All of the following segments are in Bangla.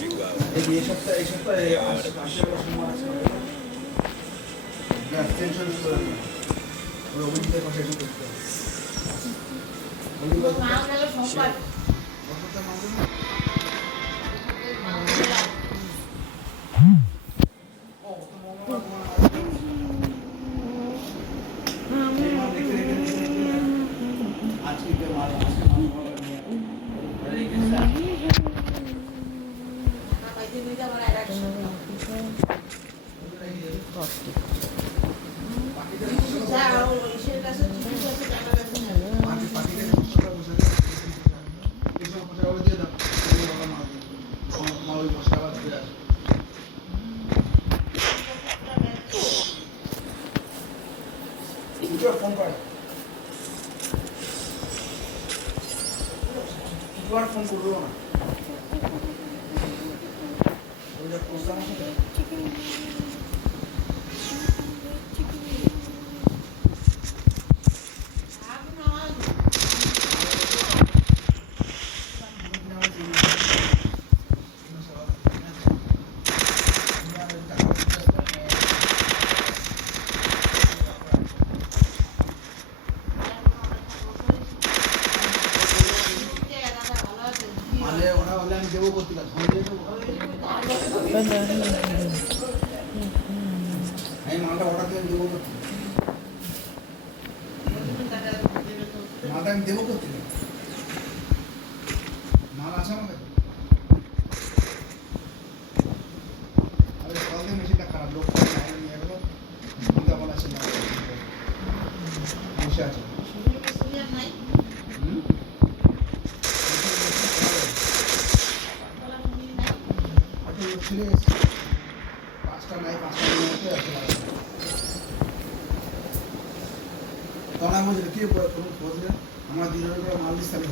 এই সপ্তাহে টেনশন করে না ওই অভিজিতের পাশে এসে করতে ফোন করে ফোন করবো না মালটা অর্ডার দিয়ে দেবো মালটা আমি দেবো করতে মাল আছে আমার কাছে আরে সকাল থেকে মেশিনটা খারাপ লোক নিয়ে গেলো কেমন আছে না বসে আছে পাঁচটা নাই পাঁচটা নিয়ে আছে তখন আমি বলছি কি খোঁজ নেন আমার দিনের করে মাল দিস তাহলে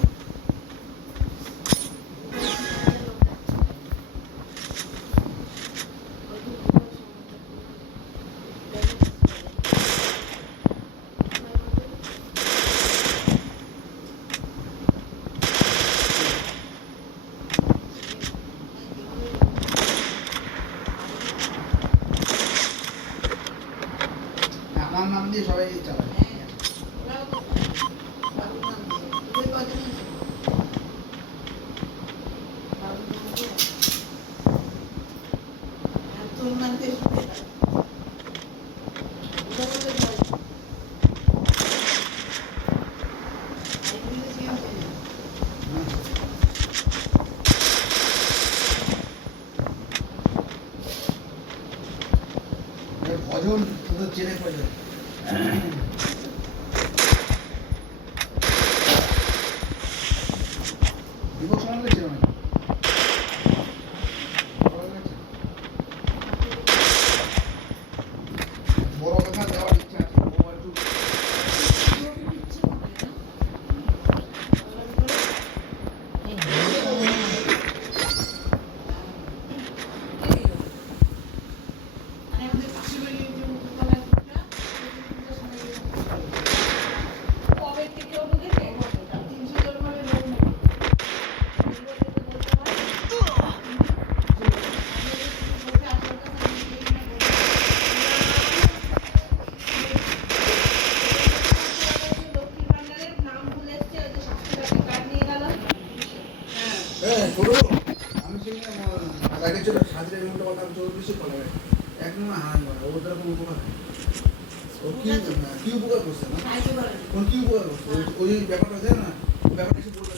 আমার নাম দিয়ে সবাই চালায় ভজন তোদের চেনে ভজন বিপদ সম্বন্ধে ছিল না বড় কথা দেওয়ার ইচ্ছা আছে আমি সেই আগে ছিল সাজরে রুমটা কথা চৌত্রিশে কলে এক নম্বর হারান করে ওদের কোনো উপকার ও কি উপকার করছে না কোন কি উপকার করছে ওই ব্যাপারটা দেয় না ওই ব্যাপারটা এসে বলবে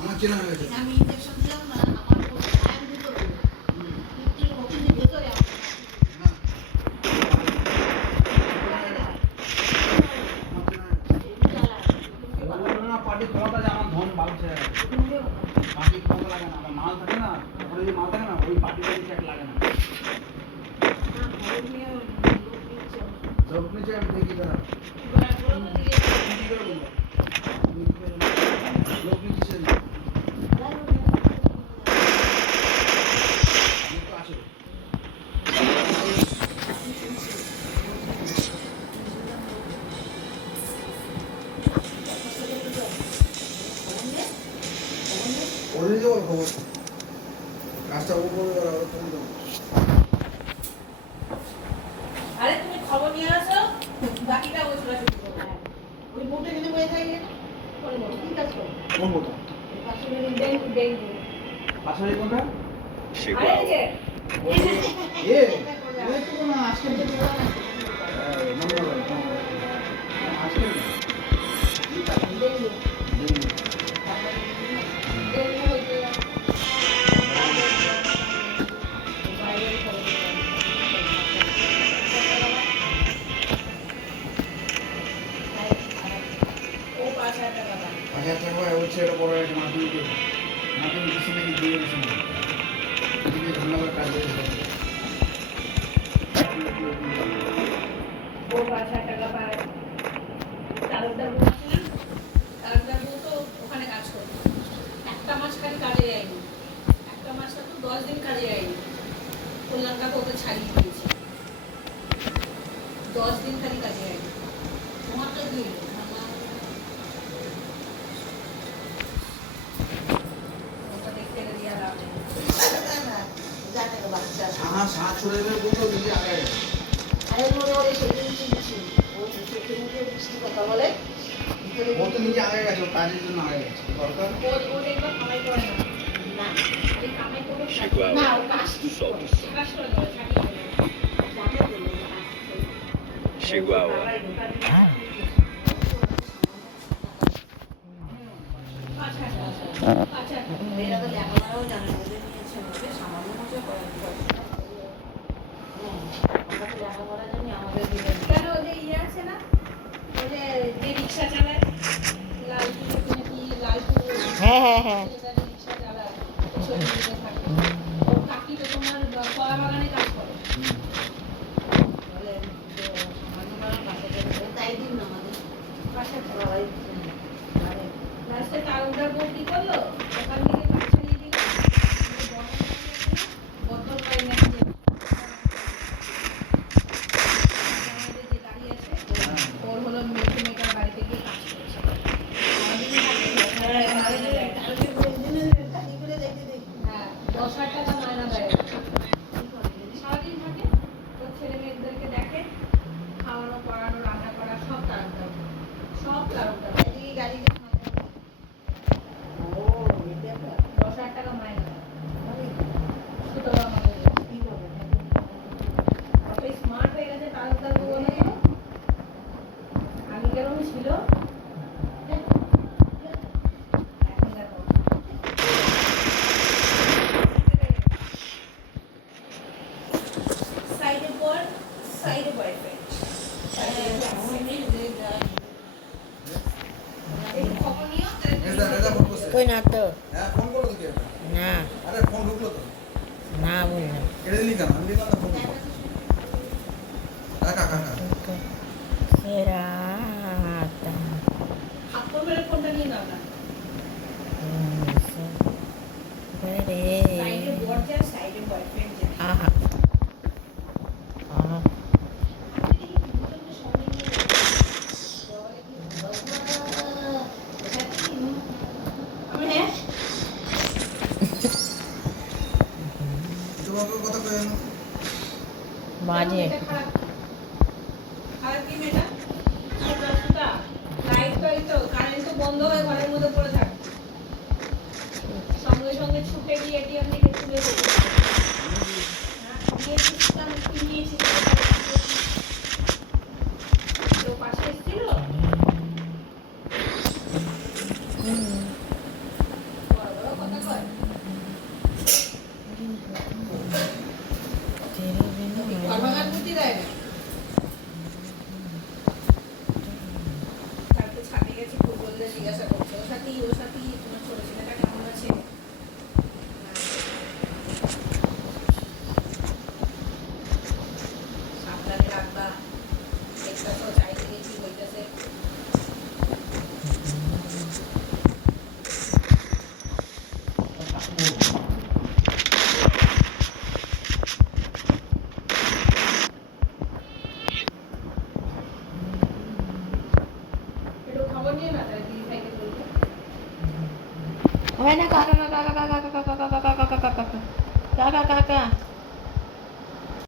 আমার চেনা হয়ে গেছে আমি ইনজেকশন দিলাম না আমার টাইম দিতে হবে কিন্তু ওখানে ভেতরে না পার্টি ক্ষমতা যে আমার ধন বাড়ছে পার্টি ক্ষমতা লাগে না আমার মাল থাকে না ওখানে যে মাল থাকে না ওই পার্টি চেক লাগে না সব নিচে আমি দেখি তারা লোক নিচে ওরে যে খবর কাজটা ও করবে ওরা ওর ফোন দেবো। আরে তুমি খবর নিয়ে আসো, বাকিটা ও ছোটাছুটি করবে। ওই বউটা এখানে বসে থাকে, কোন বউ? কি কাজ করো? কোন বউটা? পাশের ডেঙ্গু ডেঙ্গু। আসলে কোনটা? আরে এই যে ওই এ এ তো না আজকে তো বলা না। মনে হয় আজকে না। ডেঙ্গু হুম। ডেঙ্গু হইতে বাইরে খবর ও 5,000 টাকা পায়। আচ্ছা টাকা হচ্ছে এটা বড় একটা মাধ্যমিক মাধ্যমিক কিছু নাকি দিয়ে গেছে না এদিকে ধন্যবাদ কাজ হয়েছে ও 5,000 টাকা পায়। তালুকদার বউ আছে না? তালুকদার বউ তো ওখানে কাজ করতো। একটা মাস খালি কাজে যায়নি। একটা মাস তো 10 দিন কাজে যায়নি। কল্যাণকাকে ওকে ছাড়িয়ে দিয়েছে। 10 দিন খালি কাজে যায়নি। তোমার তো কি হলো? ওটা দেখতে গেলে দিয়ে আর লাভ নেই। সাহা সাহা ছড়ে দেবে বলতো নিজে আগে ও তো নিজে আগে গেছে ও কাজের জন্য আগে গেছে দরকার ও দেখবা কামাই করে না। এই কামাই করে না, ও কাজ ঠিক করে। কাজ করে না, ছাড়িয়ে দেয়। Chihuahua. কেন ওই যে ইয়ে আছে না, ওই যে রিক্সা চালায় লালপুর নাকি লালপুর, যেটা রিক্সা চালায় ছবি তুলে থাকে। ওর কাকি তো তোমার কলা বাগানে কাজ করে। বলে যে সামান্য পাশে তাই দিন না আমাদের পাশে সবাই লাস্টে তালুকদার বউ কি করলো, ওখান থেকে কাজ ছাড়িয়ে দিল। বোতল পাই নাকি যে যে গাড়ি আছে ওর হলো মেকার বাড়িতে গিয়ে কাজ করেছে। হ্যাঁ 10,000 টাকা মায়না দেয়। সারাদিন থাকে, ওর ছেলে মেয়েদেরকে দেখে, খাওয়ানো পড়ানো রান্না করা সব তালুকদার, সব তালুকদার। 10,000 টাকা মায়না দেয়। সুতরাং আমাদের কত স্মার্ট হয়ে গেছে তালুকদার বউ বলো তো? আগে কেরম ছিল এখন দেখো। সাইডে বর, সাইডে বয়ফ্রেন্ড। এই খবর নিও এটা ফোন করছে কই না তো হ্যাঁ ফোন করলো তো কে না আরে ফোন ঢুকলো তো না বললাম কেটে দিলি কেন আমি দেখলাম না ফোন কাকা কাকা সেরা হাত মেরে ফোনটা নিয়ে নাও না। সাইডে বর যায়, সাইডে বয়ফ্রেন্ড যায়। আহা আহা তোমাকে কথা কই না বাজে কারেন্ট তো বন্ধ হয়ে ঘরের মধ্যে পড়ে থাকে, সঙ্গে সঙ্গে ছুটে গিয়ে এটিএম থেকে তুলে দেবে। কেউ পাশে এসেছিল বড় বড় কথা কয়। বাগান বুদ্ধি দেয় না। কালকে ছাদে গেছি, ফুটবলদের জিজ্ঞাসা করছে ওর সাথে তোমার ছোট ছেলেটা কেমন আছে। কাকা কাকা